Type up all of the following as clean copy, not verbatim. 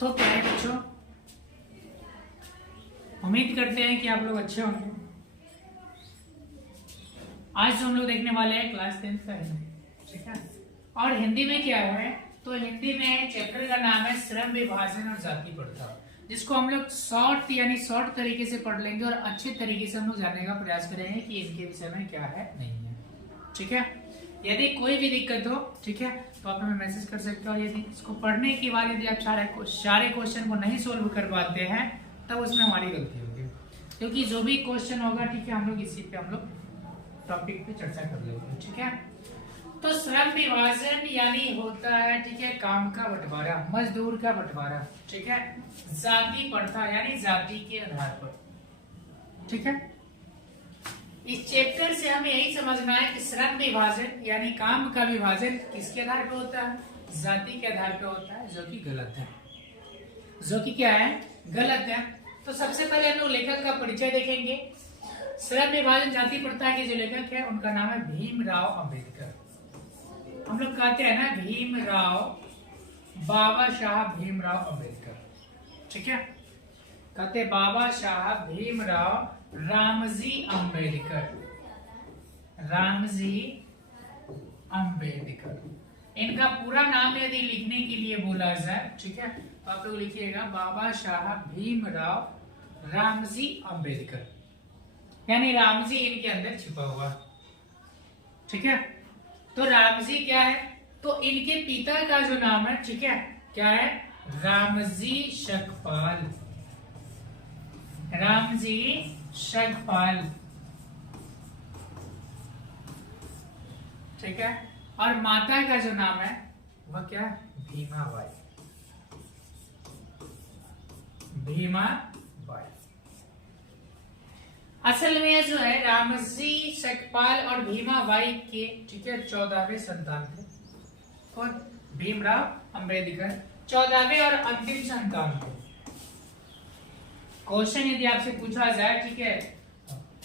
तो प्यारे बच्चों, उम्मीद करते हैं कि आप लोग अच्छे होंगे। आज जो हम लोग देखने वाले हैं क्लास 10 का हिंदी, ठीक है। और हिंदी में क्या है, तो हिंदी में चैप्टर का नाम है श्रम विभाजन और जाति प्रथा, जिसको हम लोग शॉर्ट तरीके से पढ़ लेंगे और अच्छे तरीके से हम लोग जानने का प्रयास करेंगे कि इनके विषय में क्या है नहीं है, ठीक है। यदि कोई भी दिक्कत हो, ठीक है, तो आप हमें मैसेज कर सकते हो। और यदि इसको पढ़ने के बाद यदि आप सारे क्वेश्चन को नहीं सोल्व कर पाते हैं, तब उसमें हमारी गलती होगी, क्योंकि जो भी क्वेश्चन होगा, ठीक है, हम लोग इसी पे हम लोग टॉपिक पे चर्चा कर लेंगे, ठीक है। तो श्रम विभाजन यानी होता है, ठीक है, काम का बंटवारा, मजदूर का बंटवारा, ठीक है। जाति प्रथा यानी जाति के आधार पर, ठीक है। इस चैप्टर से हमें यही समझना है कि श्रम विभाजन यानी काम का विभाजन किसके आधार पर होता है, जाति के आधार पर होता है, जो कि गलत है, जो कि क्या है, गलत है। तो सबसे पहले हम लोग लेखक का परिचय देखेंगे। श्रम विभाजन जाति प्रथा के जो लेखक है उनका नाम है भीमराव अंबेडकर। हम लोग कहते हैं ना भीमराव, बाबा साहब भीमराव अंबेडकर, ठीक है। कहते बाबा साहब भीमराव रामजी अंबेडकर, रामजी अंबेडकर। इनका पूरा नाम यदि लिखने के लिए बोला जाए, ठीक है, तो आप लोग लिखिएगा बाबा साहब भीमराव रामजी अंबेडकर, यानी रामजी इनके अंदर छिपा हुआ, ठीक है। तो रामजी क्या है, तो इनके पिता का जो नाम है, ठीक है, क्या है, रामजी शकपाल, रामजी शकपाल, ठीक है। और माता का जो नाम है वह क्या है, भीमाबाई, भीमाबाई। असल में जो है रामजी शकपाल और भीमाबाई के, ठीक है, 14वें संतान थे। कौन, भीमराव अंबेडकर 14वें और अंतिम संतान थे। क्वेश्चन यदि आपसे पूछा जाए, ठीक है,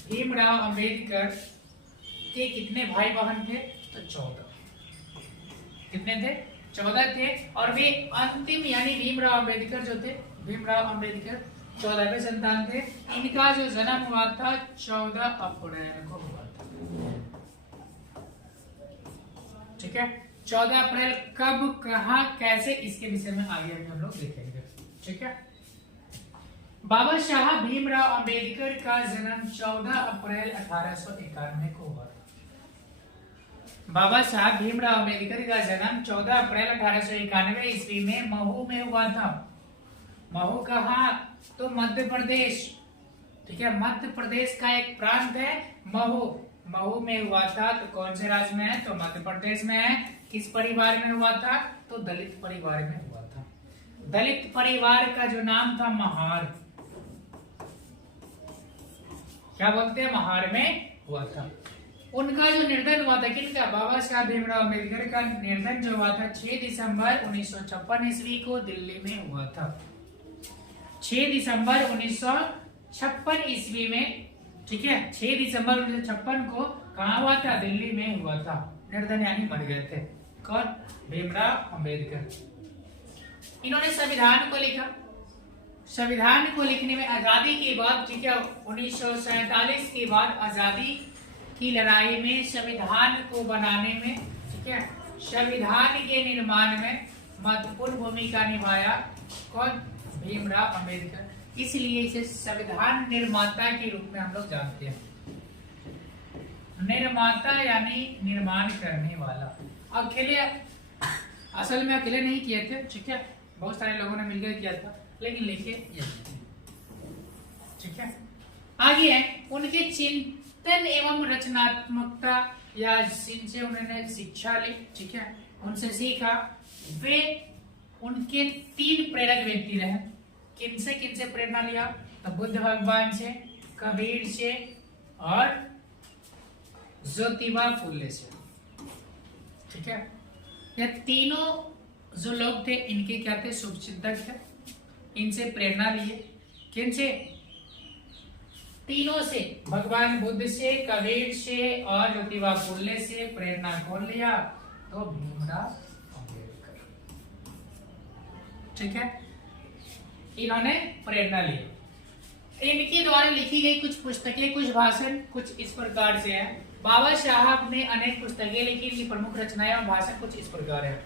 भीमराव अंबेडकर के कितने भाई बहन थे, तो 14। कितने थे, 14 थे। और वे अंतिम यानी भीमराव अंबेडकर जो थे, भीमराव अंबेडकर 14वें संतान थे। इनका जो जन्म हुआ था 14 अप्रैल को हुआ था, ठीक है। 14 अप्रैल कब, कहां, कैसे, इसके विषय में आगे हम लोग देखेंगे, ठीक है। बाबा साहब भीमराव अंबेडकर का जन्म 14 अप्रैल 1891 को हुआ था। बाबा साहब भीमराव अंबेडकर का जन्म 14 अप्रैल 1891 ईस्वी में महू में हुआ था। महू कहाँ, तो मध्य प्रदेश, ठीक है, मध्य प्रदेश का एक प्रांत है महू, महू में हुआ था। तो कौन से राज्य में है, तो मध्य प्रदेश में है। किस परिवार में हुआ था, तो दलित परिवार में हुआ था। दलित परिवार का जो नाम था महार, क्या बोलते हैं, महार में हुआ था। उनका जो निर्धन हुआ था, किनका, बाबा साहब भीमराव अंबेडकर का निर्धन जो हुआ था 6 दिसंबर 1956 ईस्वी को दिल्ली में हुआ था। 6 दिसंबर 1956 ईस्वी में, ठीक है, 6 दिसंबर 1956 को कहाँ हुआ था, दिल्ली में हुआ था। निर्धन यानी मर गए थे। कौन, भीमराव अंबेडकर। इन्होंने संविधान को लिखा। संविधान को लिखने में आजादी के बाद, ठीक है, 1947 के बाद आजादी की लड़ाई में, संविधान को बनाने में, ठीक है, संविधान के निर्माण में महत्वपूर्ण भूमिका निभाया। कौन, भीमराव अंबेडकर। इसलिए इसे संविधान निर्माता के रूप में हम लोग जानते हैं। निर्माता यानी निर्माण करने वाला। अकेले, असल में अकेले नहीं किए थे, ठीक है, बहुत सारे लोगों ने मिलकर किया था, लेकिन लिखे ये, ठीक है। आगे है उनके चिंतन एवं रचनात्मकता, या जिनसे उन्होंने शिक्षा ली, ठीक है, उनसे सीखा। वे उनके 3 प्रेरक व्यक्ति रहे। किनसे प्रेरणा लिया, तो बुद्ध भगवान से, कबीर से और ज्योतिबा फुले से, ठीक है। ये तीनों जो लोग थे, इनके क्या थे, शुभचिंतक थे। इनसे प्रेरणा लिए। किनसे, तीनों से, भगवान बुद्ध से, कबीर से और ज्योतिबा फुले से प्रेरणा कौन लिया, तो भीमराव अंबेडकर, ठीक है। इन्होंने प्रेरणा ली। इनके द्वारा लिखी गई कुछ पुस्तकें, कुछ भाषण कुछ इस प्रकार से है। बाबा साहब ने अनेक पुस्तकें लिखी, इनकी प्रमुख रचनाएं और भाषण कुछ इस प्रकार है।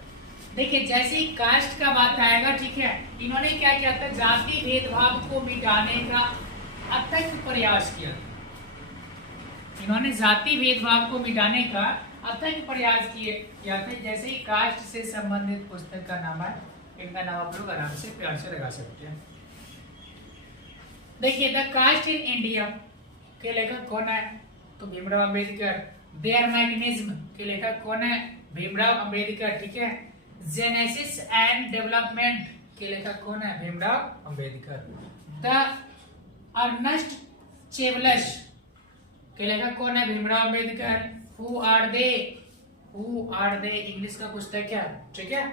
देखिए जैसे ही कास्ट का बात आएगा, ठीक है, इन्होंने क्या किया था, जाति भेदभाव को मिटाने का अथक प्रयास किया। इन्होंने जाति भेदभाव को मिटाने का अथक प्रयास किया था। जैसे ही कास्ट से संबंधित पुस्तक का नाम है, इनका नाम आप लोग आराम से प्यार से लगा सकते हैं। देखिए द कास्ट इन इंडिया के लेखक कौन है, तो भीमराव अंबेडकर। देयर मैकेनिज्म के लेखक कौन है, भीमराव अंबेडकर, ठीक है। जेनेसिस एंड डेवलपमेंट के लेखक कौन है, भीमराव अंबेडकर। द अर्नेस्ट चेवलस के लेखक कौन है, Bhimrao Ambedkar. Who are the English का पुस्तक है, ठीक है।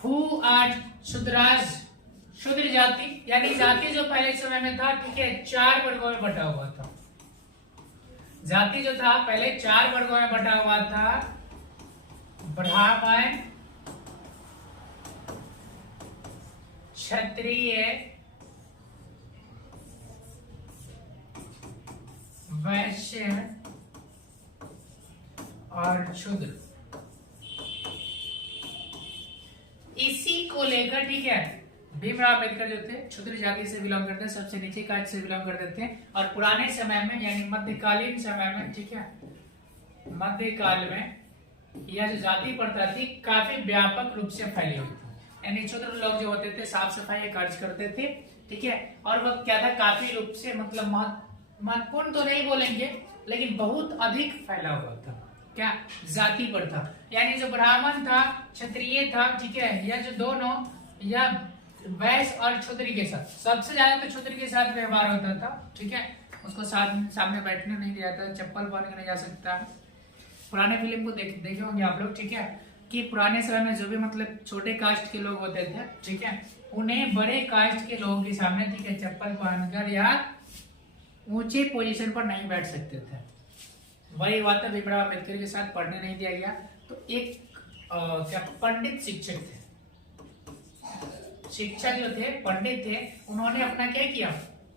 हु आर शूद्राज, शूद्र जाति, यानी जाति जो पहले समय में था, ठीक है, 4 वर्गों में बटा हुआ था। जाति जो था पहले 4 वर्गों में बटा हुआ था। ब्राह्मण, क्षत्रिय, वैश्य और शूद्र। इसी को लेकर, ठीक है, भीमराव अम्बेडकर जो थे क्षुद्र जाति से बिलोंग करते हैं, सबसे नीचे कास्ट से बिलोंग करते थे। और पुराने समय में यानी मध्यकालीन समय में, ठीक है, मध्यकाल में यह जो जाति प्रथा थी काफी व्यापक रूप से फैली हुई थी। यानी क्षुद्र लोग जो होते थे साफ सफाई का कार्य करते थे, ठीक है, और वह क्या था, काफी रूप से मतलब महत्वपूर्ण तो नहीं बोलेंगे लेकिन बहुत अधिक फैला हुआ था। क्या, जाति प्रथा, यानी जो ब्राह्मण था, क्षत्रिय था, ठीक है, यह जो दोनों या वैश्य और क्षुद्र के साथ, सबसे ज्यादा तो क्षुद्र के साथ व्यवहार होता था, ठीक है, उसको सामने बैठने नहीं दिया था, चप्पल पहन के नहीं जा सकता। पुराने फिल्म को देखे होंगे आप लोग, ठीक है, कि पुराने समय में जो भी मतलब छोटे कास्ट के लोग होते थे, ठीक है, उन्हें बड़े कास्ट के लोगों के सामने, ठीक है, चप्पल पहनकर या ऊंचे पोजीशन पर नहीं बैठ सकते थे। वही बात है, भीमराव अम्बेडकर के साथ पढ़ने नहीं दिया गया। तो एक क्या पंडित शिक्षक थे, शिक्षक जो थे, पंडित थे, उन्होंने अपना क्या किया,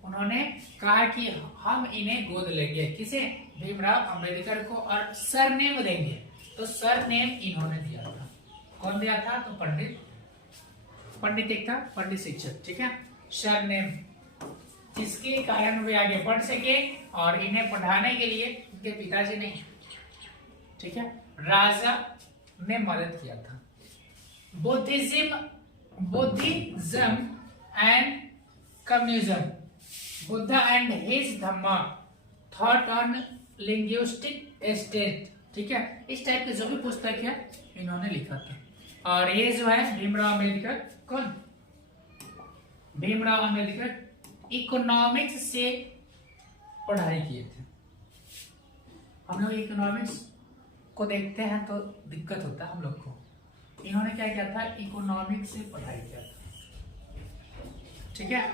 उन्होंने कहा कि हम इन्हें गोद लेंगे, किसे, भीमराव अंबेडकर को, और सरनेम देंगे। तो सरनेम इन्होंने दिया था। कौन दिया था, तो पंडित एक था, पंडित शिक्षक, ठीक है, सरनेम, जिसके कारण वे आगे बढ़ सके। और इन्हें पढ़ाने के लिए उनके पिताजी ने, ठीक है, राजा ने मदद किया था। Buddhism and communism, Buddha and his Dhamma, thought on linguistic state, ठीक है, इस टाइप की जो भी पुस्तक है इन्होंने लिखा था। और ये जो है भीमराव अम्बेडकर, कौन, भीमराव अम्बेडकर इकोनॉमिक्स से पढ़ाई किए थे। हम लोग इकोनॉमिक्स को देखते हैं तो दिक्कत होता है हम लोग को। इन्होंने क्या किया था, इकोनॉमिक्स से पढ़ाई किया था, ठीक है,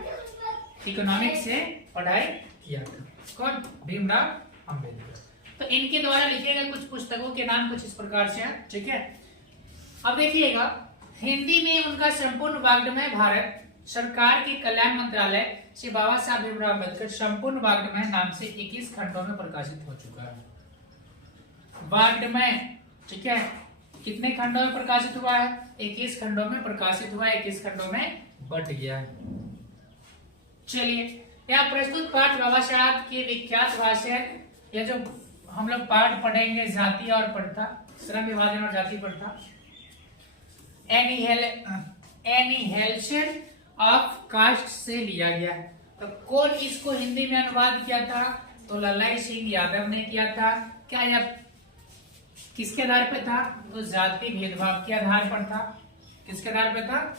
इकोनॉमिक्स से पढ़ाई किया था। कौन, भीमराव अम्बेडकर। तो इनके द्वारा लिखे गए कुछ पुस्तकों के नाम कुछ इस प्रकार से हैं, ठीक है। अब देखिएगा, हिंदी में उनका संपूर्ण वाग्मय भारत सरकार के कल्याण मंत्रालय से बाबा साहब भीमराव अम्बेडकर संपूर्ण वाग्मय नाम से 21 खंडों में प्रकाशित हो चुका है। वाग्मय, ठीक है, कितने खंडों में प्रकाशित हुआ है, 21 खंडों में प्रकाशित हुआ है, 21 खंडों में बट गया है। चलिए, यह प्रस्तुत पाठ बाबा साहब के विख्यात भाषण, या जो हम लोग पाठ पढ़ेंगे, जाति और प्रथा, श्रम विभाजन और जाति प्रथा, एनिहिलेशन ऑफ कास्ट से लिया गया है। तो कौन इसको हिंदी में अनुवाद किया था, तो ललाई सिंह यादव ने किया था। क्या यह किसके आधार पे था, तो जाति भेदभाव के आधार पर था। किसके आधार पे था,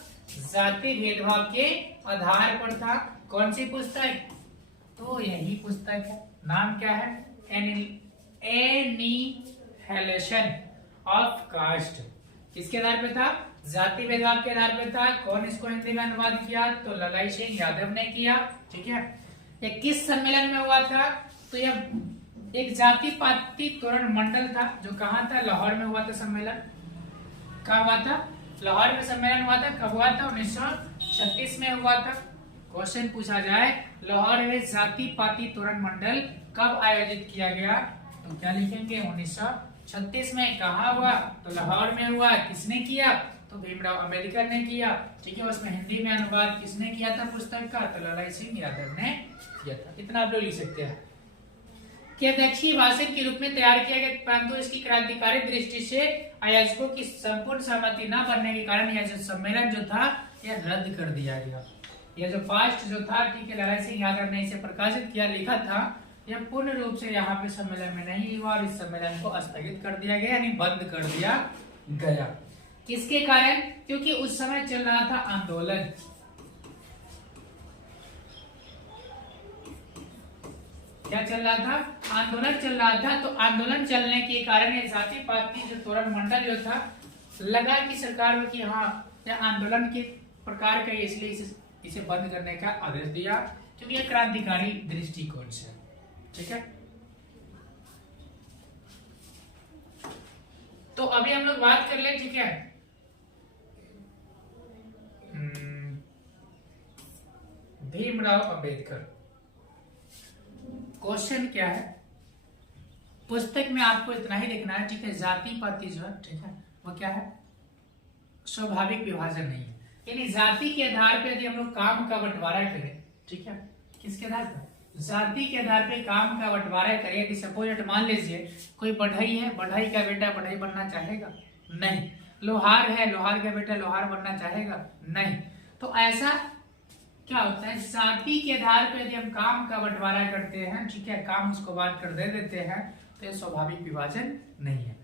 जाति भेदभाव के आधार पर था। कौन सी पुस्तक, तो यही पुस्तक है, नाम क्या है, एनिहिलेशन ऑफ कास्ट। किसके आधार पे था, जाति भेदभाव के आधार पे था। कौन इसको हिंदी में अनुवाद किया, तो ललाई सिंह यादव ने किया, ठीक है। ये किस सम्मेलन में हुआ था, तो यह एक जाति पाति तोरण मंडल था, जो कहाँ था, लाहौर में हुआ था सम्मेलन। कहाँ हुआ था, लाहौर में सम्मेलन हुआ था। कब हुआ था, 1946 36 में हुआ था। क्वेश्चन पूछा जाए लाहौर में जाति पाति तोरण मंडल कब आयोजित किया गया, तो क्या लिखेंगे 1936 में। कहा हुआ, तो लाहौर में हुआ। किसने किया, तो भीमराव अंबेडकर ने किया। ठीक है, उसमें हिंदी में अनुवाद किसने किया था पुस्तक का, तो लाला सिंह यादव ने किया था। इतना आप लोग लिख सकते हैं कि अध्यक्षीय भाषण के रूप में तैयार किया गया, परंतु इसकी क्रांतिकारी दृष्टि से आयोजकों की संपूर्ण सहमति न बनने के कारण यह जो सम्मेलन जो था यह रद्द कर दिया गया। यह जो फास्ट जो था, ठीक है, लाला सिंह यादव ने इसे प्रकाशित किया, लिखा था, यह पूर्ण रूप से यहाँ पे सम्मेलन में नहीं हुआ और इस सम्मेलन को स्थगित कर दिया गया, यानी बंद कर दिया गया। किसके कारण, क्योंकि उस समय चल रहा था आंदोलन। क्या चल रहा था, आंदोलन चल रहा था। तो आंदोलन चलने के कारण ये जाति पाति जो तोरण मंडल जो था, लगा कि सरकार को कि हाँ यह आंदोलन के प्रकार का, इसलिए इसे बंद करने का आदेश दिया, क्योंकि यह क्रांतिकारी दृष्टिकोण से। ठीक है, तो अभी हम लोग बात कर ले। ठीक है, भीमराव अंबेडकर। क्वेश्चन क्या है, पुस्तक में आपको इतना ही देखना है। ठीक है, जाति पाति जो है, ठीक है, वो क्या है, स्वाभाविक विभाजन नहीं है। यानी जाति के आधार पर यदि हम लोग काम का बंटवारा करें, ठीक है, किसके आधार पर, जाति के आधार पे काम का बंटवारा करें। यदि सपोज मान लीजिए कोई बढ़ई है, बढ़ई का बेटा बढ़ई बनना चाहेगा नहीं, लोहार है, लोहार का बेटा लोहार बनना चाहेगा नहीं। तो ऐसा क्या होता है, जाति के आधार पर यदि हम काम का बंटवारा करते हैं, ठीक है, काम उसको बांट कर दे देते हैं, तो ये स्वाभाविक विभाजन नहीं है।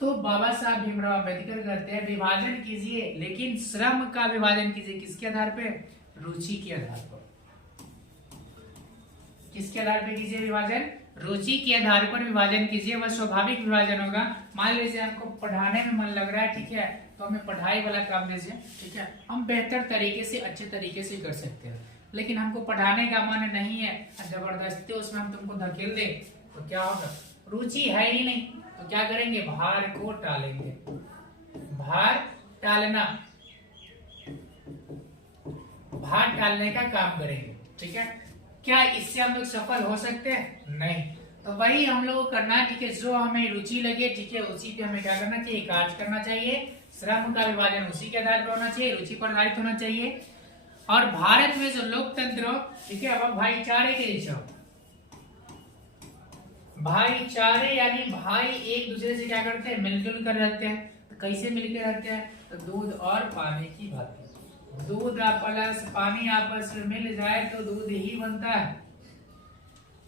तो बाबा साहब भीमराव अंबेडकर कहते हैं विभाजन कीजिए, लेकिन श्रम का विभाजन कीजिए। किसके आधार पे, रुचि के आधार पर। किसके आधार पर कीजिए विभाजन, रुचि के आधार पर विभाजन कीजिए, वह स्वाभाविक विभाजन होगा। मान लीजिए हमको पढ़ाने में मन लग रहा है, ठीक है, तो हमें पढ़ाई वाला काम दीजिए, ठीक है, हम बेहतर तरीके से, अच्छे तरीके से कर सकते हैं। लेकिन हमको पढ़ाने का मन नहीं है, जबरदस्ती उसमें हम तुमको धकेल दे, तो क्या होगा, रुचि है ही नहीं, तो क्या करेंगे, भार को टालेंगे। भार टालना, भार टालने का काम करेंगे। ठीक है, क्या इससे हम लोग सफल हो सकते हैं, नहीं। तो वही हम लोग को करना है, ठीक है, जो हमें रुचि लगे, ठीक है, उसी पे हमें क्या करना चाहिए, कार्य करना चाहिए। श्रम का विभाजन उसी के आधार पर होना चाहिए, रुचि पर आधारित होना चाहिए। और भारत में जो लोकतंत्र हो, ठीक है, अब भाईचारे के जैसा, भाईचारे यानी भाई एक दूसरे से क्या करते हैं, मिलजुल कर रहते हैं। तो कैसे मिलकर रहते हैं, तो दूध और पानी की बात है। दूध प्लस पानी आपस में मिल जाए तो दूध ही बनता है।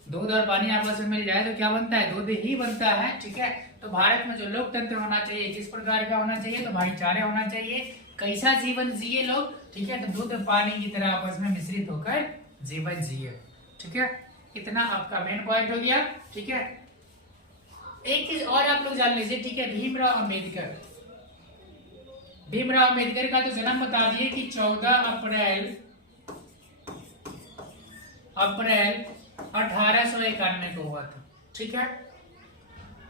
दूध और पानी आपस में मिल जाए तो क्या बनता है, दूध ही बनता है। ठीक है, तो भारत में जो लोकतंत्र होना चाहिए, किस प्रकार का होना चाहिए, तो भाईचारे होना चाहिए। कैसा जीवन जिए लोग, ठीक है, तो दूध पानी की तरह आपस में मिश्रित होकर जीवन जिए। ठीक है, इतना आपका मेन पॉइंट हो गया। ठीक है, एक चीज और आप लोग जान लीजिए, ठीक है, भीमराव अंबेडकर। भीमराव अंबेडकर का तो जन्म बता दिए कि 14 अप्रैल 1891 को हुआ था। ठीक है,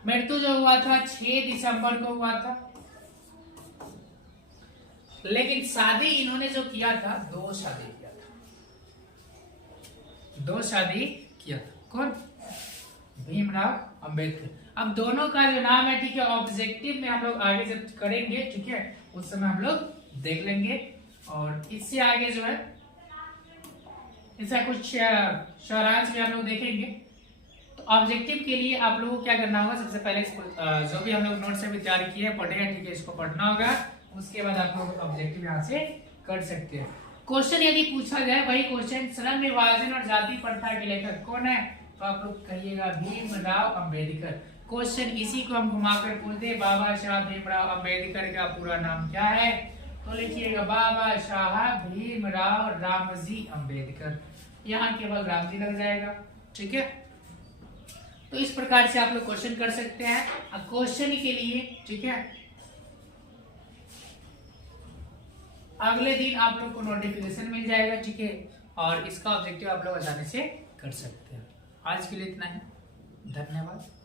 मृत्यु जो हुआ था 6 दिसंबर को हुआ था। लेकिन शादी इन्होंने जो किया था, 2 शादी किया था, 2 शादी किया था। कौन, भीमराव अंबेडकर। अब दोनों का जो नाम है, ठीक है, ऑब्जेक्टिव में हम लोग आगे जब करेंगे, ठीक है, उस समय हम लोग देख लेंगे। और इससे आगे जो है इसका कुछ सारांश भी हम लोग देखेंगे। तो ऑब्जेक्टिव के लिए आप लोगों को क्या करना होगा, सबसे पहले जो भी हम लोग नोट से भी तैयार किए हैं पढ़े हैं, ठीक है, इसको पढ़ना होगा। उसके बाद आप लोग ऑब्जेक्टिव यहाँ से कर सकते हैं। क्वेश्चन यदि पूछा जाए, वही क्वेश्चन, श्रम विभाजन और जाति प्रथा के लेखक कौन है, तो आप लोग कहिएगा भीमराव अंबेडकर। क्वेश्चन इसी को हम घुमाकर बोलते हैं, बाबा साहब भीमराव अंबेडकर का पूरा नाम क्या है, तो लिखिएगा बाबा साहब भीमराव रामजी अंबेडकर। यहाँ केवल रामजी लग जाएगा। ठीक है, तो इस प्रकार से आप लोग क्वेश्चन कर सकते हैं। अब क्वेश्चन के लिए, ठीक है, अगले दिन आप लोग को नोटिफिकेशन मिल जाएगा। ठीक है, और इसका ऑब्जेक्टिव आप लोग आसानी से कर सकते हैं। आज के लिए इतना ही, धन्यवाद।